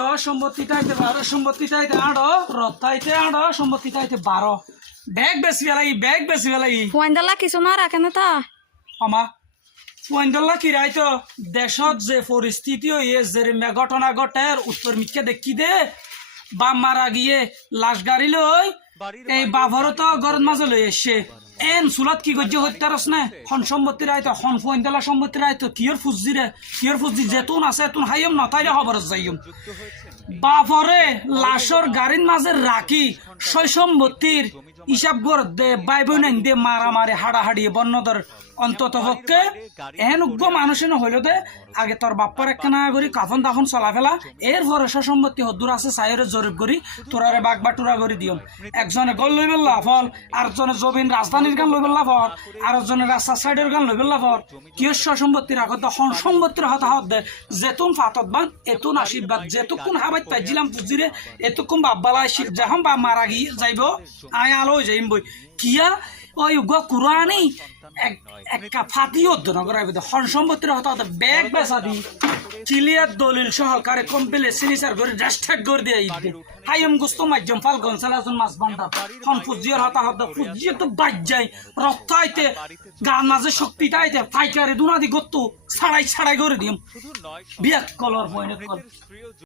আড় সম্পত্তি তাইতে 12 সম্পত্তি তাইতে আড় রতাইতে আড় সম্পত্তি তাইতে 12 ব্যাগ বেশি বেলাই ফুয়াইন্দলা কিছু না রাখে না তা আমা ফুয়াইন্দলা কি রাইতো দেশত যে পরিস্থিতি হয়ে যে ঘটনা ঘটের উত্তর মিথ্যা দেখি দে বাম মারা গিয়ে লাশ গাড়ি লই এই বাভারও তো গরম মাঝে লই এসছে এন সুলাত কি গজ্য হত্যারস না হন সম্পত্তি রাইতো হন ফুয়াইন্দলা সম্পত্তি রাইতো কিয়র ফুজি যেতুন আছে তুন হাইম নতাইলে খবর যাইম বাফরে লাশর গাড়ির মাঝে রাখি সয় সম্পত্তির হিসাব গড় দে বাই বোন দে মারামারি হাড়াহাড়ি বন্যদর অন্তত পক্ষে এহেন উগ্র মানুষের হইল দে আগে তোর বাপ্পার একখানা করি কাফন দাফন চলা ফেলা এর পরে সম্পত্তি হদ্দুর আছে সাইরে জরিপ করি তোরারে বাগ বাটুরা করে দিম একজনে গল লই বেল্লা ফল আরেকজনে জবিন রাজধানীর গান লই বেল্লা ফল আরেকজনে রাস্তা সাইডের গান লই বেল্লা ফল কিয় সম্পত্তি রাখো তখন সম্পত্তির হতাহত দে যেতুন ফাতত বান এতুন আশীর্বাদ যেতুকুন হাবাই তাইছিলাম পুজিরে এতুকুন বাব্বালা যখন বা মারা গিয়ে যাইব আয় আলো যাইম বই কিয়া ওই উগ্র কুরানি একটা ফাতি অধ্যয়ন হন সম্পত্তির হতাহত ব্যাগ বেচা দি ক্লিয়ার দলিল সহকারে কম্পিলে সিনিসার করে রেস্টেড করে দিয়ে ঈদ হাইম গুস্ত মাধ্যম ফালগন সালাজুন মাছ বান্ডা হন ফুজিয়ার হতাহত ফুজিয়ে তো বাজ যায় রক্তাইতে গান মাঝে শক্তি তাইতে ফাইকারে দুনাদি গত্তু ছাড়াই করে দিম বিয়াত কলর বইনে কল